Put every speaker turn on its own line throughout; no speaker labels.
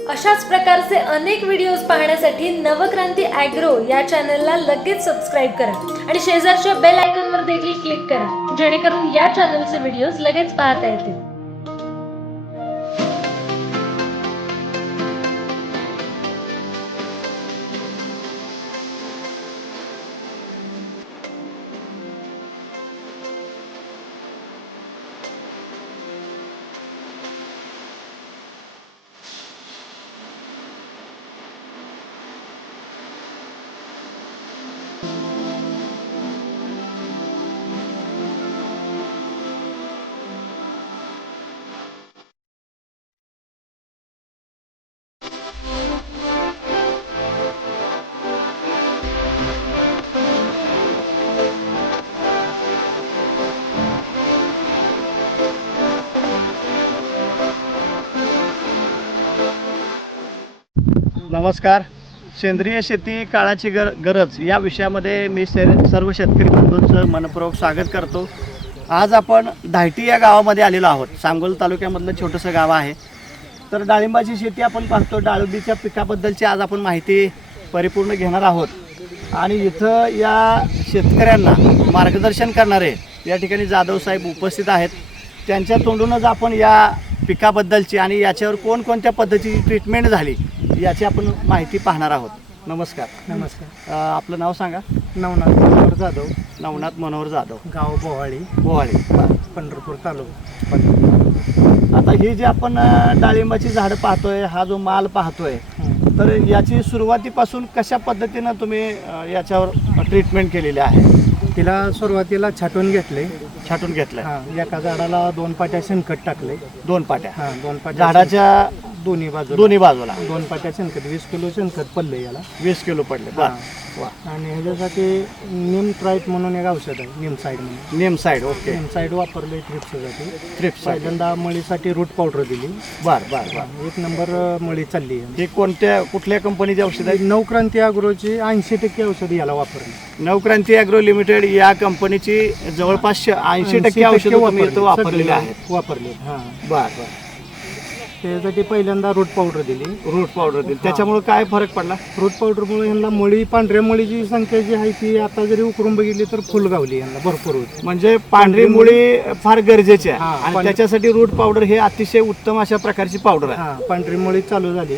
अशाच प्रकारचे अनेक व्हिडिओज पाहण्यासाठी नवक्रांती ॲग्रो या चॅनलला लगेच सबस्क्राईब करा आणि शेजारच्या बेल आयकॉनवर देखील क्लिक करा, जेणेकरून या चॅनलचे व्हिडिओज लगेच पाहता येतील.
नमस्कार. सेंद्रिय शेती काळाची गरज या विषयामध्ये मी सर्व शेतकरी बंधूंचं मनपूर्वक स्वागत करतो. आज आपण धायटी या गावामध्ये आलेलो आहोत. सांगोल तालुक्यामधलं छोटंसं गाव आहे. तर डाळिंबाची शेती आपण पाहतो. डाळिंबीच्या पिकाबद्दलची आज आपण माहिती परिपूर्ण घेणार आहोत. आणि इथं या शेतकऱ्यांना मार्गदर्शन करणारे या ठिकाणी जाधव साहेब उपस्थित आहेत. त्यांच्या तोंडूनच आपण या पिकाबद्दलची आणि याच्यावर कोणकोणत्या पद्धतीची ट्रीटमेंट झाली याची आपण माहिती पाहणार आहोत. नमस्कार.
नमस्कार.
आपलं नाव सांगा.
नवनाथ मनोहर जाधव,
नवनाथ मनोहर जाधव,
गाव बोहाळी, पंढरपूर तालुका.
आता ही जी आपण डाळिंबाची झाडं पाहतोय, हा जो माल पाहतोय, तर याची सुरुवातीपासून कशा पद्धतीनं तुम्ही याच्यावर ट्रीटमेंट केलेली आहे?
तिला सुरुवातीला छाटून घेतले.
छाटून घेतलं.
हां, एका झाडाला 2 पाट्या शेणखत टाकले.
2 पाट्या.
हां, 2 पाट्या
झाडाच्या
दोन्ही
बाजूला
2 पाट्या शेणखत, 20 किलो शेणखत पडले याला.
20 किलो पडले.
हां. आणि ह्याच्यासाठी नीम ट्राईट म्हणून एक औषध आहे, नीम साईड म्हणून.
Neem side. Okay.
Neem side वापरले ट्रिप्ससाठी.
ट्रिप्स.
पहिल्यांदा मळीसाठी रूट पावडर दिली.
बर.
1 नंबर मळी चालली.
हे कुठल्या कंपनीचे औषध आहे?
नवक्रांती ॲग्रोची 80% औषध याला वापरली.
नवक्रांती ॲग्रो लिमिटेड या कंपनीची जवळपास 80% औषधं वापरलेली आहेत.
वापरले. हां.
बर.
त्यासाठी पहिल्यांदा रूट पावडर दिली.
रूट पावडर दिली. त्याच्यामुळे काय फरक पडला?
रूट पावडरमुळे यांना मळी, पांढऱ्या मळीची संख्या जी आहे ती आता जरी उकरून बघितली तर फुल गावली यांना भरपूर होती.
म्हणजे पांढरी मुळी फार गरजेची आहे
हां,
आणि त्याच्यासाठी रूट पावडर हे अतिशय उत्तम अशा प्रकारची पावडर आहे.
हां, पांढरी मळी चालू झाली.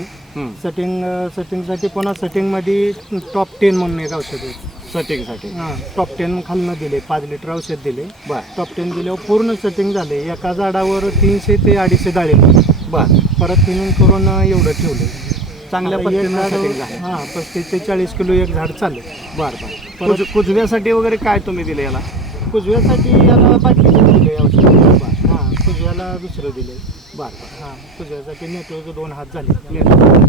सेटिंगसाठी पुन्हा सेटिंगमध्ये टॉप 10 म्हणून एक औषध आहे.
सेटिंगसाठी.
हां, टॉप 10 खालनं दिले. 5 लिटर औषध दिले.
बर.
टॉप 10 दिल्यावर पूर्ण सेटिंग झाले. एका झाडावर 300 ते 250 डाळिंब.
बर.
परत थिनिंग करून एवढं ठेवलं.
चांगल्या
आता एक
पद्धतीनं
झाड,
setting झालं.
हां, 35 ते 40 किलो एक झाड चालेल.
बर. कुजव्यासाठी वगैरे काय तुम्ही दिले याला?
कुजव्यासाठी याला बाकीचं दिले औषध. हां, कुजव्याला दुसरं दिले.
बर.
हां, कुजव्यासाठी नेटवर्क 2 हात झाले.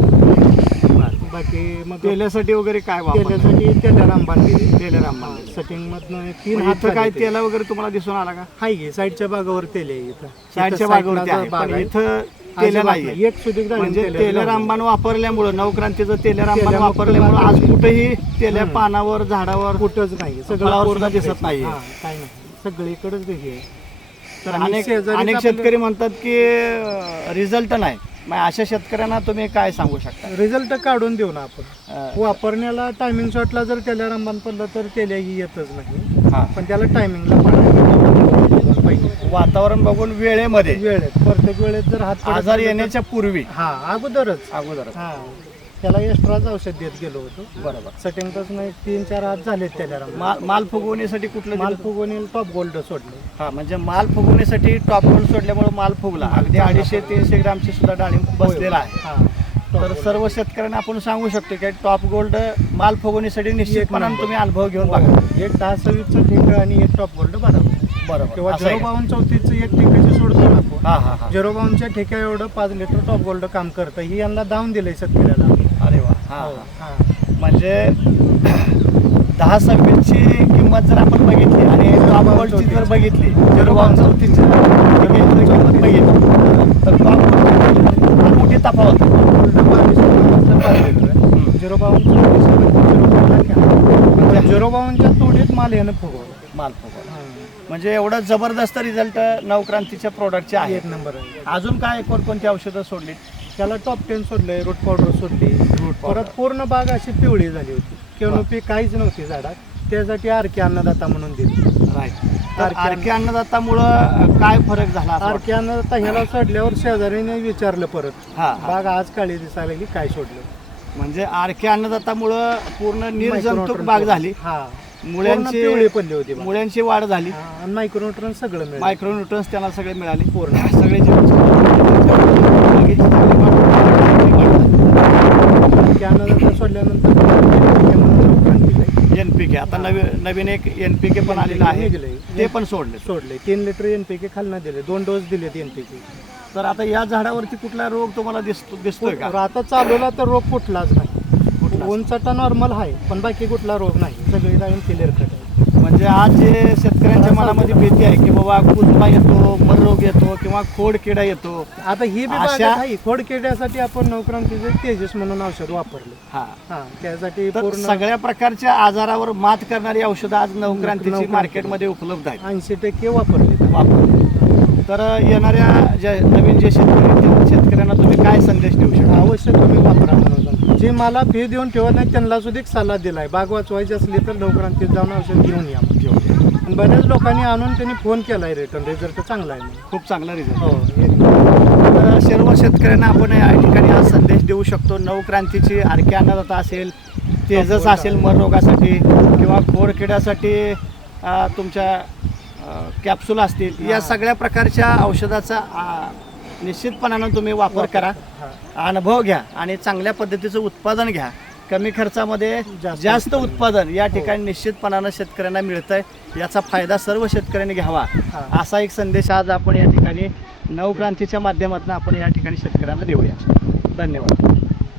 बाकी मग
तेलासाठी वगैरे काय वापरलं?
तेलासाठी तेला रामबाण दिले.
तेल रामबाण.
सेटिंग मधनं 3
पण
हात
इथं काय
झाले.
तेला वगैरे तुम्हाला दिसून आला का?
हाय की साईडच्या बागावर तेल आहे. इथं
साईडच्या बागेवरती आहे, पण इथं तेल नाही.
एक सुधीक
म्हणजे तेल रामबाण वापरल्यामुळं, नवक्रांतीचं तेल रामबाण वापरल्यामुळं आज कुठेही तेल्या पानावर, झाडावर,
कुठंच नाही.
फळावर सुद्धा दिसत नाही.
हां, काय नाही, सगळीकडेच हे आहे.
तर
आणि
अनेक
शेजारीच
शेतकरी म्हणतात की रिझल्ट नाही. मग अशा शेतकऱ्यांना तुम्ही काय सांगू शकता?
रिझल्ट काढून देऊ ना आपण. वापरण्याला टायमिंग शॉटला जर त्याला रामबाण पडलं तर त्यालाही येतच नाही.
हां.
पण त्याला टायमिंगला पाहिजे.
वातावरण बघून वेळेमध्ये,
वेळेत, प्रत्येक वेळेत जर हात पडत
आजार
असेल तर-
येण्याच्या पूर्वी,
हा, अगोदरच.
हां.
त्याला एक्स्ट्राच औषध देत गेलो होतो.
बरोबर.
सेटिंगच नाही 3-4 हात झालेत त्याला रामबाण.
माल फुगवण्यासाठी कुठलं
माल
दिलं?
फुगवून टॉप गोल्ड सोडले.
हा, म्हणजे माल फुगवण्यासाठी टॉप गोल्ड सोडल्यामुळे माल फुगला. अगदी 250-300 ग्रामची सुद्धा डाळिंब बसलेला आहे.
हा,
तर सर्व शेतकऱ्यांना आपण सांगू शकतो की टॉप गोल्ड माल फुगवण्यासाठी निश्चितपणे तुम्ही अनुभव घेऊन बघा.
एक 10-26चं ठेकं आणि एक टॉप गोल्ड बरोबर.
बरोबर.
किंवा
असं आहे का?
052-34चं एक ठेक्याचे सोडतो ना आपण.
हा.
052च्या ठेक्या एवढं 5 लिटर टॉप गोल्ड काम करतं. ही यांना दावून दिलंय शेतकऱ्याला.
अरे वा.
हा.
म्हणजे 10-26ची किंमत जर आपण बघितली आणि टॉप गोल्डची जर बघितली, 052-34ची किंमत बघितली, तर टॉप गोल्ड मोठी तफावत.
052च्या तोडीत माल यानं फुगवलं.
माल फुगवला. म्हणजे एवढं जबरदस्त रिझल्ट नवक्रांतीच्या प्रोडक्टचे आहे.
1 नंबर आहे.
अजून काय कोणकोणती औषधं सोडली?
त्याला टॉप 10 सोडलंय, रूट पावडर सोडली. परत पूर्ण बाग अशी पिवळी झाली होती, केनोपी काहीच नव्हती झाडात. त्यासाठी आरके अन्नदाता म्हणून दिली.
राईट. तर आरके अन्नदातामुळं काय फरक झाला असं
आरके अन्नदाता ह्याला सोडल्यावर शेजारीने विचारलं परत,
वाटतं? हा हा.
बाग आज काळी दिसायला लागली, काय सोडलं?
म्हणजे आरके अन्नदातामुळं पूर्ण निर्जंतुक बाग झाली.
हा, पूर्ण
मुळ्यांची
पिवळी पडली होती बाग.
मुळ्यांची वाढ झाली.
हा, आणि मायक्रोन्यूट्रन सगळं मिळालं.
मायक्रोन्यूट्रन्स त्यांना सगळे मिळाले.
पूर्ण.
सगळे बागेची चांगली वाढ झाली.
आरके अन्नदाता सोडल्यानंतर म्हणून नवक्रांती दिलंय.
NPK आता नवीन एक NPK पण आलेलं आहे,
निघलंय.
ते पण सोडले.
सोडले 3 लिटर NPK खालना दिले, 2 डोस दिलेत NPK.
तर आता या झाडावरती कुठला रोग तुम्हाला दिसतोय का?
आता चालूला तर रोग कुठलाच नाही. उंचटा नॉर्मल आहे, पण बाकी कुठला रोग नाही, सगळी जाऊन क्लिअर कट आहे.
म्हणजे आज जे शेतकऱ्यांच्या मनामध्ये भीती आहे की बाबा कुजबा येतो, मर रोग येतो किंवा खोडकिडा येतो.
आता ही बी
अशा-
बागायत आहे. खोडकिड्यासाठी आपण नवक्रांतीचे तेजस म्हणून औषध वापरले.
हा,
हा, त्यासाठी
तर
पूर्ण
सगळ्या प्रकारच्या आजारावर मात करणारी औषधं आज नवक्रांतीची मार्केटमध्ये उपलब्ध आहेत.
80% वापरले.
वापरली. तर येणाऱ्या ज्या नवीन जे शेतकरी आहेत, त्या शेतकऱ्यांना तुम्ही काय संदेश देऊ शकता?
अवश्य तुम्ही वापरा म्हणून. जे मला फी देऊन ठेवत नाही त्यांना सुद्धा एक सल्ला दिलाय, बाग वाचवायची असली तर नवक्रांतीत जाऊन औषध घेऊन या. आणि बऱ्याच लोकांनी आणून त्यांनी फोन केलाय, रिझल्ट चांगला आहे.
खूप चांगला रिझल्ट.
हो,
तर सर्व शेतकऱ्यांना आपण या ठिकाणी आज संदेश देऊ शकतो. नवक्रांतीची आरके अन्नदाता असेल, तेजस असेल मर रोगासाठी किंवा खोडकिड्यासाठी तुमच्या कॅप्सूल असतील, या सगळ्या प्रकारच्या औषधाचा निश्चितपणानं तुम्ही वापर करा, अनुभव घ्या आणि चांगल्या पद्धतीचं उत्पादन घ्या. कमी खर्चामध्ये जास्त उत्पादन या ठिकाणी निश्चितपणानं शेतकऱ्यांना मिळतं आहे. याचा फायदा सर्व शेतकऱ्यांनी घ्यावा, असा एक संदेश आज आपण या ठिकाणी नवक्रांतीच्या माध्यमातून आपण या ठिकाणी शेतकऱ्यांना देऊया. धन्यवाद.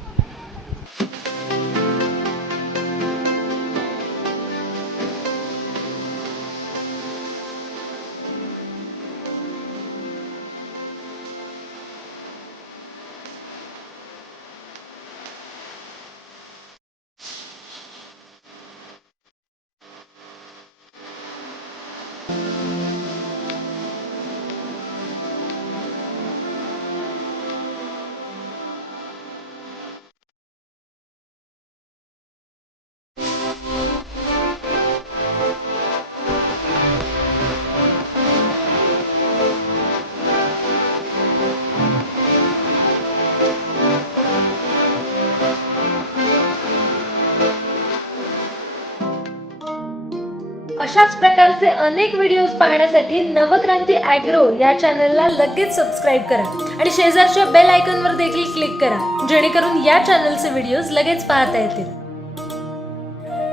अशाच प्रकारचे अनेक व्हिडिओज पाहण्यासाठी नवक्रांती ॲग्रो या चॅनलला लगेच सबस्क्राईब करा आणि शेजारच्या बेल आयकॉनवर देखील क्लिक करा, जेणेकरून या चॅनलचे व्हिडिओज लगेच पाहता येतील.